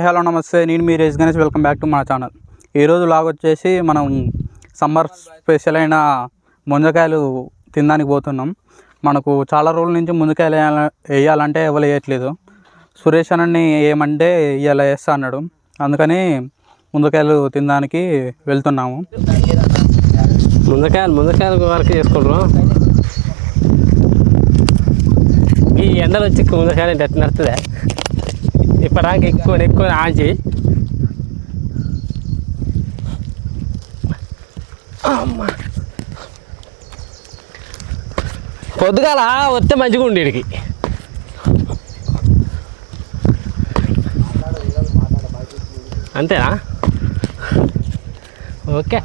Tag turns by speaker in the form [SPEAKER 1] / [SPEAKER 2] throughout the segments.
[SPEAKER 1] Hello నమస్తే. నేను మీ రేజ్ గణేష్. వెల్కమ్ బ్యాక్ టు మన ఛానల్. ఈరోజు లాగ్ వచ్చేసి మనం సమ్మర్ స్పెషల్ అయిన ముంజకాయలు తినడానికి పోతున్నాం. మనకు చాలా రోజుల నుంచి ముంజకాయలు వేయాలంటే ఎవరు వేయట్లేదు. సురేష్ అన్నని ఏమంటే ఇవాళ వేస్తా అన్నాడు. అందుకని ముంజకాయలు తినడానికి వెళ్తున్నాము.
[SPEAKER 2] ముందకాయలు ముందకాయలు వరకు చేసుకుంటారు. ఈ ఎండలు వచ్చి ముందకాయలు ఎట్లా నడుతుందా ఇప్పటిదాకా ఎక్కువ ఎక్కువ ఆంచి అమ్మా. పొద్దుగాల వస్తే మంచిగా ఉండేడికి అంతేనా? ఓకే.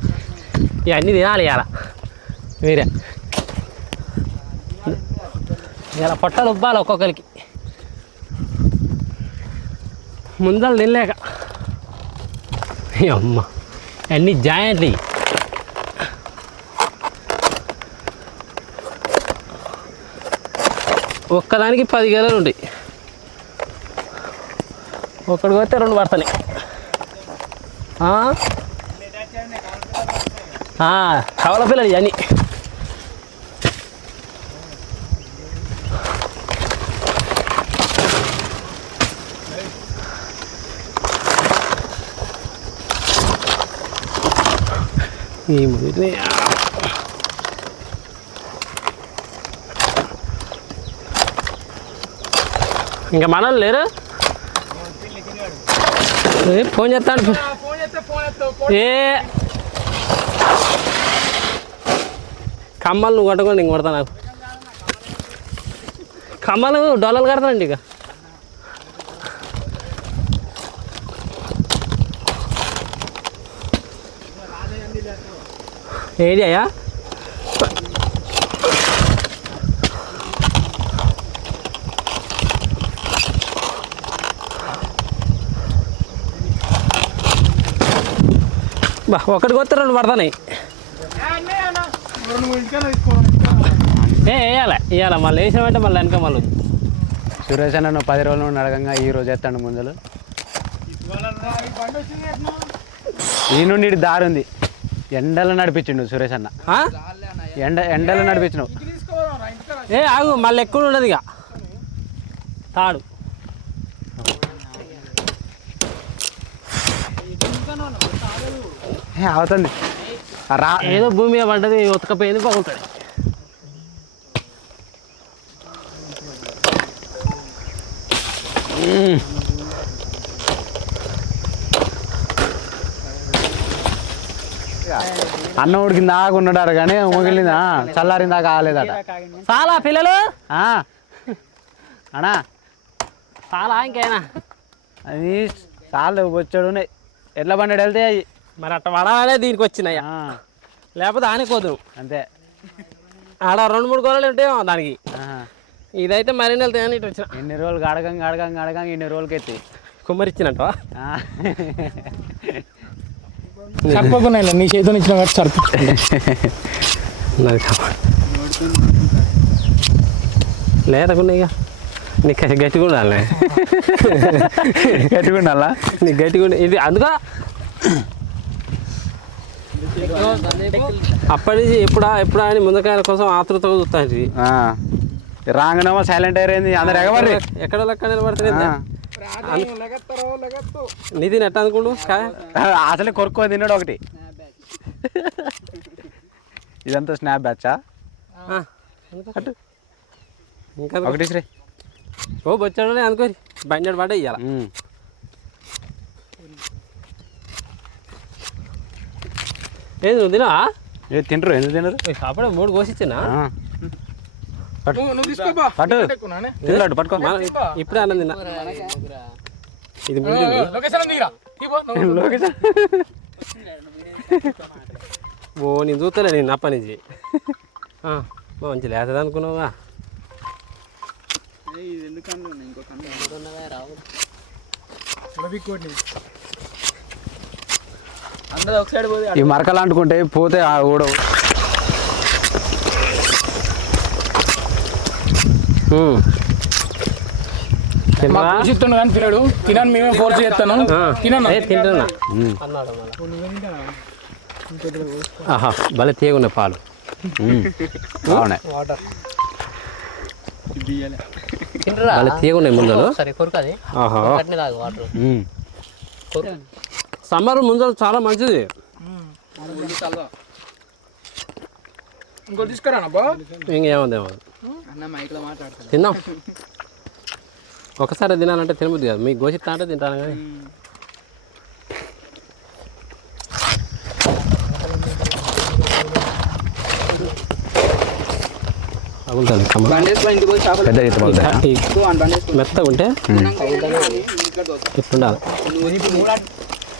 [SPEAKER 2] ఇవన్నీ తినాలి ఇవాళ మీరే. ఇలా పొట్టలు ఉబ్బాలి ఒక్కొక్కరికి. ముందలు తినలేక అమ్మ అన్నీ జాయింట్లు ఒక్కదానికి పది గెలలు ఉంటాయి ఒక్కడికి పోతే రెండు పడతాయి. కవల పిల్లలు ఇవన్నీ ముదిరిని ఇంకా మనల్ని లేరు? ఫోన్ చేస్తాడు. ఏ. కమ్మలు నువ్వు కట్టుకోండి ఇంక కొడతా నాకు. కమ్మలు డొల్లలు కడతానండి ఇక. ఏది అయ్యా బా ఒకటి కొత్త రెండు పడతాయి ఏ వేయాలి? వేయాలి? మళ్ళీ వేసినామంటే మళ్ళీ వెనక మళ్ళీ
[SPEAKER 3] సురేష్ అన్న నువ్వు పది రోజులు అడగంగా ఈ రోజు ఎత్తాడు ముందులు. ఈ నుండి దారుంది దారి ఉంది. ఎండలో నడిపించిండు సురేష్ అన్న.
[SPEAKER 2] ఆ?
[SPEAKER 3] ఎండ ఎండలో నడిపించినావు.
[SPEAKER 2] ఏ ఆగు మళ్ళీ ఎక్కువ ఉండదు ఇక. తాడు.
[SPEAKER 3] ఏ, అవుతుంది ఆ రా.
[SPEAKER 2] ఏదో భూమి మీద పడ్డది ఉతకపోయింది బాగుంటుంది.
[SPEAKER 3] అన్న ఉడికింది దాకా ఉన్నాడు కానీ మిగిలిందా చల్లారిందా కాలేదట
[SPEAKER 2] చాలా పిల్లలు?
[SPEAKER 3] ఆ, అన్నా.
[SPEAKER 2] చాలా ఇంకైనా?
[SPEAKER 3] అది చాలు వచ్చాడు. ఎట్ల బండి వెళ్తే
[SPEAKER 2] మరి అట్ట పడాలనే దీనికి వచ్చినాయా
[SPEAKER 3] ఆ,
[SPEAKER 2] లేకపోతే ఆనికోదు
[SPEAKER 3] అంతే.
[SPEAKER 2] ఆడ రెండు మూడు గొర్రెలు ఉంటాయేమో దానికి. ఇదైతే మరిన్ని వెళ్తాయని ఇటు వచ్చిన.
[SPEAKER 3] ఎన్ని రోజులు అడగంగా అడగంగా అడగంగా ఇన్ని రోజులకి ఎత్తి
[SPEAKER 2] కుమ్మరిచ్చినట్టు
[SPEAKER 3] ఆ.
[SPEAKER 4] సరిపోకుండా నీ చేతిని ఇచ్చిన కాబట్టి సరిపోతుంది.
[SPEAKER 2] లేదకుండా ఇక. నీకు గట్టిగా ఉండాలి.
[SPEAKER 3] కట్టుకుండాలా
[SPEAKER 2] నీకు గట్టిగా ఉండి ఇది అందుకో అప్పటి నుంచి ఎప్పుడా ఎప్పుడా అని ముందకాయల కోసం ఆతృతగా చూస్తాను
[SPEAKER 3] ఆ. రాగానేమో సైలెంట్ అయ్యింది అందరు ఎగబడి
[SPEAKER 2] ఎక్కడ లెక్క నిలబడుతుంది నిధి అనుకుండు? కాయ
[SPEAKER 3] అసలే కొరుక్కో తిన్నాడు ఒకటి. ఇదంతా స్నాప్ బ్యాచా
[SPEAKER 2] అటు. ఇంకా
[SPEAKER 3] ఒకటి శ్రీ
[SPEAKER 2] ఓ బొచ్చాడు అనుకోరి బండి పడే ఇయ్యాల. ఏది నువ్వు తినా
[SPEAKER 3] ఏ తినరు ఎందుకు తినరు?
[SPEAKER 2] అప్పుడే మూడు కోసిచ్చినా.
[SPEAKER 3] పట్టు. పట్టుకో.
[SPEAKER 2] ఇప్పుడే అన్నం తిన్నా. ఇది ఓ నేను చూస్తలే నేను అప్పటి నుంచి. మంచి లేతుంది అనుకున్నావా
[SPEAKER 3] ఈ మరకలు అంటుకుంటే పోతే ఆ ఊడవు.
[SPEAKER 4] చెప్తుండు కానీ పిల్లడు. తినని మేమే ఫోర్స్ చేస్తాను. తినను.
[SPEAKER 2] తింటున్నా. ఆహా భలే తీయగున్నాయి పాలు.
[SPEAKER 5] బాగున్నాయి
[SPEAKER 2] భలే తీయగున్నాయి ముందలు. సమ్మర్ ముందలు చాలా మంచిది.
[SPEAKER 4] ఇంకో తీసుకురా
[SPEAKER 2] తిందాం. ఒకసారి తినాలంటే తినబుద్ది కాదు. మీకు గోసిస్తా అంటే తింటాను కానీ. మెత్తగా ఉంటే? మా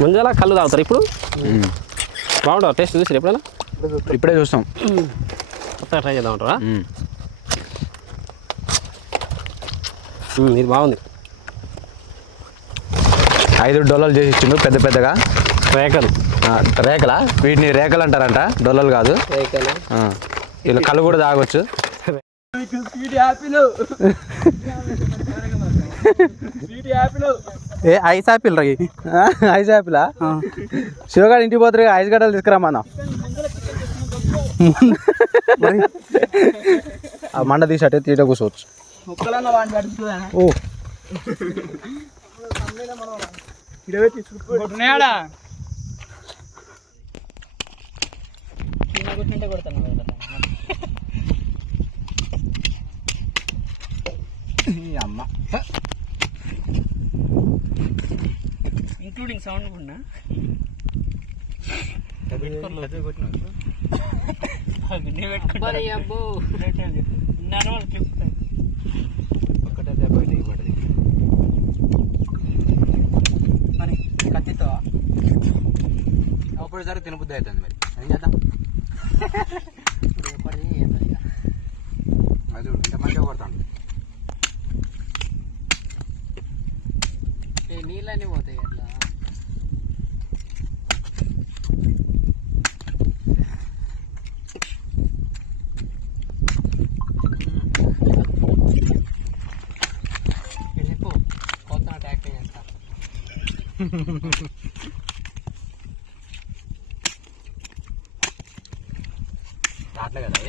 [SPEAKER 2] ముంజాల కళ్ళు తాగుతారు ఇప్పుడు?
[SPEAKER 5] ఉమ్.
[SPEAKER 2] బాగుంటావు టేస్ట్ చూసి ఎప్పుడైనా?
[SPEAKER 5] ఇప్పుడే చూస్తాం.
[SPEAKER 2] కొత్తగా ట్రై చేద్దామంటారా
[SPEAKER 5] ఉమ్.
[SPEAKER 2] మ్మ్, ఇది బాగుంది.
[SPEAKER 5] ఐదు డొల్లలు చేసి ఇచ్చిండు పెద్ద పెద్దగా.
[SPEAKER 2] రేకలు
[SPEAKER 5] ఆ, రేకలా వీటిని రేకలు అంటారంట డొల్లలు కాదు. ఆ. వీళ్ళు కళ్ళు కూడా తాగొచ్చు.
[SPEAKER 6] ఏ ఐస్ యాపిల్ రా.
[SPEAKER 5] ఐస్ యాపిలా. శివగాడు ఇంటికి పోతారు ఐస్ గడ్డలు తీసుకురామన్నా ఆ మండ తీసి అట్టే తీట కూర్చోవచ్చు. ఓ.
[SPEAKER 4] ఉన్నాయాడా
[SPEAKER 7] ఇంక్లూడింగ్ సౌండ్ కూడా. అబ్బో. నార్మల్ క్లిప్
[SPEAKER 5] కత్తితో. అప్పుడుసారి తినబుద్ధి అవుతుంది మరి. ఏం చేద్దాం? అది ఇంత మంచిగా కొడతాను
[SPEAKER 7] నీళ్ళని పోతాయి అట్లా వెళ్ళిపో కొత్త ట్యాక్టింగ్ చేస్తా
[SPEAKER 5] రావట్లే కదా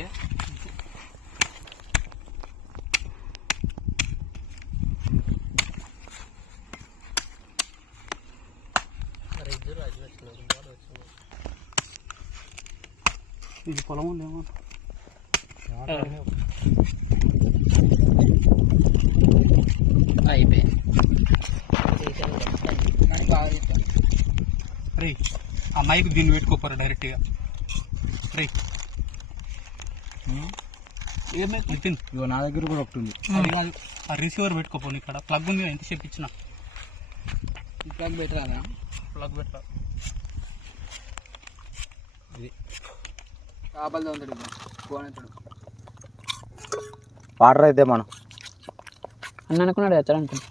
[SPEAKER 6] ఇది పొలం ఉందేమో? రే ఆ మైక్ దీన్ని పెట్టుకోపోరు డైరెక్ట్గా రే నితిన్.
[SPEAKER 5] ఇగో నా దగ్గర కూడా ఒకటి ఉంది.
[SPEAKER 6] అది కాదు ఆ రిసీవర్ పెట్టుకోపోను ఇక్కడ. ప్లగ్ ఉంది ఎంతసేపు ఇచ్చిన.
[SPEAKER 7] ప్లగ్ పెట్టరాదా
[SPEAKER 6] ప్లగ్ పెట్టా
[SPEAKER 7] కాపలతో ఉంటాడు ఫోన్ అవుతాడు
[SPEAKER 5] వాటర్ అయితే మనం.
[SPEAKER 7] అన్న అనుకున్నాడు ఎత్తాడు అనుకున్నా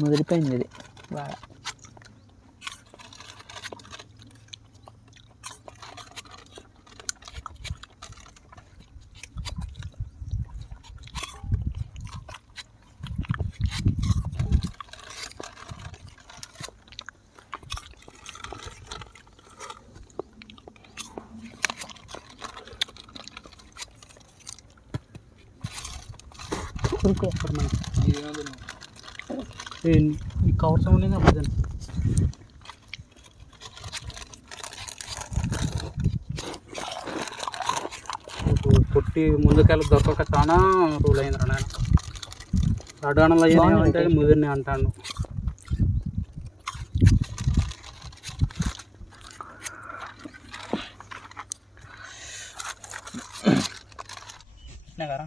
[SPEAKER 7] ముదిరిపోయింది ఇది బాగా
[SPEAKER 6] ఈ కవర్ సౌండ్ ఏంది అప్పుడు పుట్టి ముందుకెళ్ళి దొరకక చాలా రూల్ అయింది నాయన. అడ్వాణంలో అంటే ముదిరిని అంటాను
[SPEAKER 1] వచ్చినాయి కదా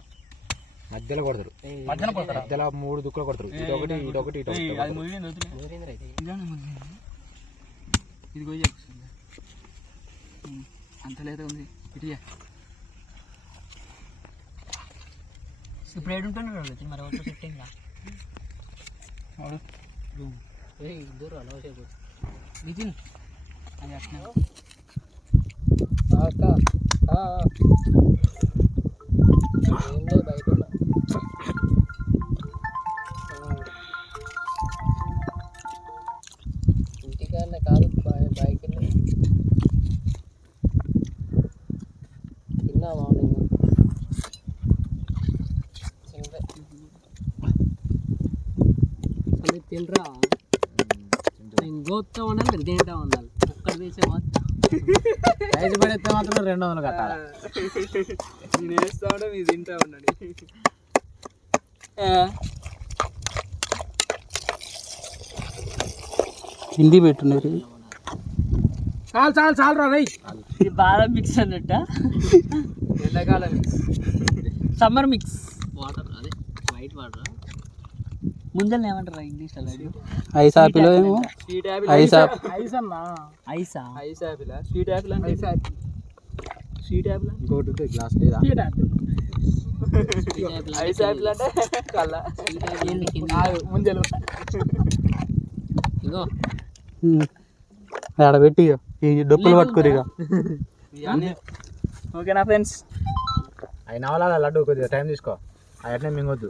[SPEAKER 5] మధ్యలో కొడతారు.
[SPEAKER 1] మధ్యన కొడతారా?
[SPEAKER 5] మధ్యలో మూడు దుక్కులు కొడతారు. ఇటు ఒకటి ఇటు ఒకటి ఒకటి.
[SPEAKER 7] ఇది అంత లేదా ఉంది. ఇటుయా ఇప్పుడు ఏడుంటున్నాడు మరి ఒక సెట్టింగ్ దూరం అలా చేయకూడదు నితిన్. అది అట్లా బయట తినరా? నేను గోత్తా ఉండాలి తింటా ఉండాలి ఒక్కడ తీసే మాత్రం
[SPEAKER 5] ఐదు పడితే మాత్రం రెండు వందలు కట్టాలి?
[SPEAKER 7] నేను వేస్తా ఉంటే మీరు తింటా ఉండండి.
[SPEAKER 1] హిందీ పెట్టున్నారు
[SPEAKER 4] చాలు చాలు చాలు రా రై.
[SPEAKER 7] ఇది బాగా మిక్స్ అన్నట్ట. ఎండాకాలం మిక్స్ సమ్మర్ మిక్స్ వాటర్ అదే వైట్ వాటర్ ముందర ఏమంటారా ఇంగ్లీష్
[SPEAKER 1] ఐస్ ఆపిల్ ఏమో.
[SPEAKER 7] Sweet apple
[SPEAKER 1] ice apple
[SPEAKER 4] ice అన్నా
[SPEAKER 7] ఐసా ఐస్ యాపిల్ స్వీట్ యాపిల్ అంటే స్వీట్ యాపిల్
[SPEAKER 5] ఇంకోటి గ్లాస్ లేదా?
[SPEAKER 4] స్వీట్ యాపిల్
[SPEAKER 7] ఐస్ యాపిల్ అంటే కళ్ళ. స్వీట్ యాపిల్
[SPEAKER 4] ఆగు, ముంజలు
[SPEAKER 7] ఇగో
[SPEAKER 1] ఆడ పెట్టి. ఈ డొక్కులు పట్టుకురు ఇక
[SPEAKER 7] ఓకేనా ఫ్రెండ్స్?
[SPEAKER 5] అయిన వాళ్ళ లడ్డు కొద్దిగా టైం తీసుకో. అట్నే మింగొద్దు.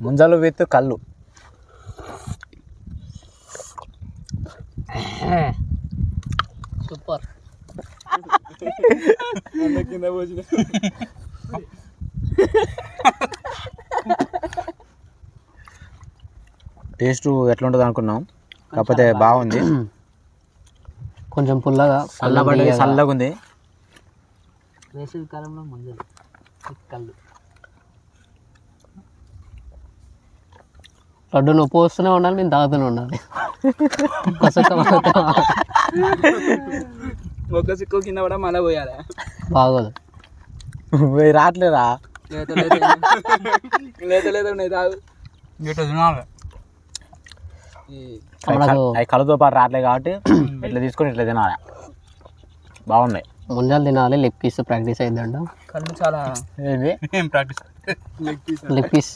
[SPEAKER 5] ముంజలు విత్ కళ్ళు.
[SPEAKER 7] సూపర్.
[SPEAKER 5] టేస్ట్ ఎట్లుంటుంది అనుకున్నాం. కాకపోతే బాగుంది.
[SPEAKER 7] కొంచెం పుల్లగా
[SPEAKER 5] చల్లబడి చల్లగా ఉంది
[SPEAKER 7] వేసవి కాలంలో మందులు కళ్ళు. లడ్డు నువ్వు పోస్తూనే ఉండాలి నేను తాగుతూనే ఉండాలి.
[SPEAKER 4] ఒక సిక్కు కింద కూడా మళ్ళీ పోయాలి?
[SPEAKER 7] బాగోదు.
[SPEAKER 5] పోయి రావట్లేదా?
[SPEAKER 4] లేత తాగు.
[SPEAKER 1] తినాలి.
[SPEAKER 5] అవి కళ్ళతో పాటు రావట్లేదు కాబట్టి ఇట్లా తీసుకొని ఇట్లా తినాలి. బాగున్నాయి
[SPEAKER 7] ముంజాలు తినాలి లెగ్ పీస్ ప్రాక్టీస్ అయిందంట
[SPEAKER 4] కళ్ళు చాలా
[SPEAKER 5] ఏంది?
[SPEAKER 1] ఏం ప్రాక్టీస్
[SPEAKER 7] లెగ్ పీస్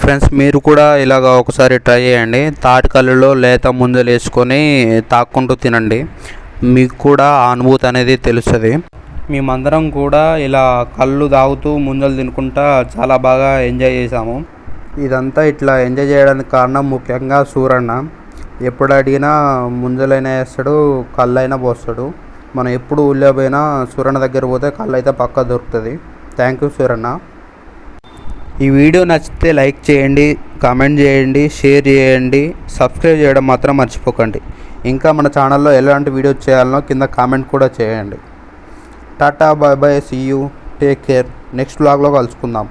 [SPEAKER 1] ఫ్రెండ్స్ మీరు కూడా ఇలాగ ఒకసారి ట్రై చేయండి. తాటి కళ్ళులో లేత ముంజలు వేసుకొని తాక్కుంటూ తినండి. మీకు కూడా ఆ అనుభూతి అనేది తెలుస్తుంది. మేమందరం కూడా ఇలా కళ్ళు తాగుతూ ముంజలు తినుకుంటా చాలా బాగా ఎంజాయ్ చేసాము ఇదంతా ఇట్లా ఎంజాయ్ చేయడానికి కారణం ముఖ్యంగా సూరన్న. ఎప్పుడు అడిగినా ముంజలైనా వేస్తాడు కళ్ళైనా పోస్తాడు. మనం ఎప్పుడు ఊళ్ళో పోయినా సూరన్న దగ్గర పోతే కళ్ళు అయితే పక్కా దొరుకుతుంది. థ్యాంక్ యూ సూరన్న ఈ వీడియో నచ్చితే లైక్ చేయండి కామెంట్ చేయండి షేర్ చేయండి సబ్స్క్రైబ్ చేయడం మాత్రం మర్చిపోకండి. ఇంకా మన ఛానల్లో ఎలాంటి వీడియోస్ చేయాలనో కింద కామెంట్ కూడా చేయండి. Tata bye bye see you take care next బ్లాగ్లో కలుసుకుందాం.